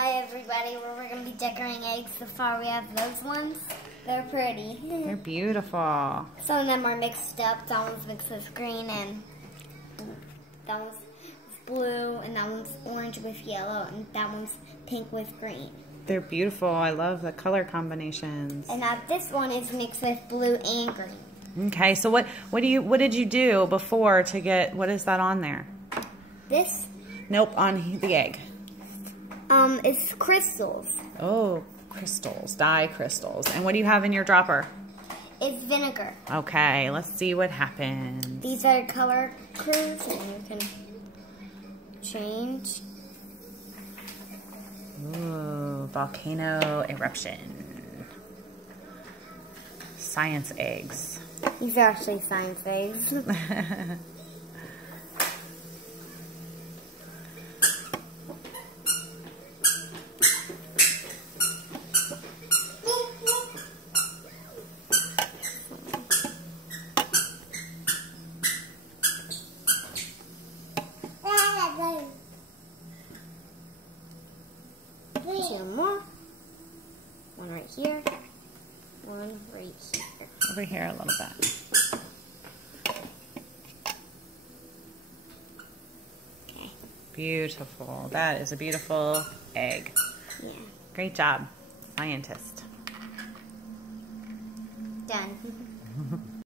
Hi everybody, we're going to be decorating eggs. So far we have those ones. They're pretty. They're beautiful. Some of them are mixed up. That one's mixed with green and that one's blue and that one's orange with yellow and that one's pink with green. They're beautiful. I love the color combinations. And now this one is mixed with blue and green. Okay, so what did you do before to get, what is that on there? This? Nope, on the egg. It's crystals. Oh, crystals, dye crystals. And what do you have in your dropper? It's vinegar. Okay, let's see what happens. These are color clues and you can change. Ooh, volcano eruption. Science eggs. These are actually science eggs. Two more. One right here. One right here. Over here a little bit. Okay. Beautiful. That is a beautiful egg. Yeah. Great job, scientist. Done.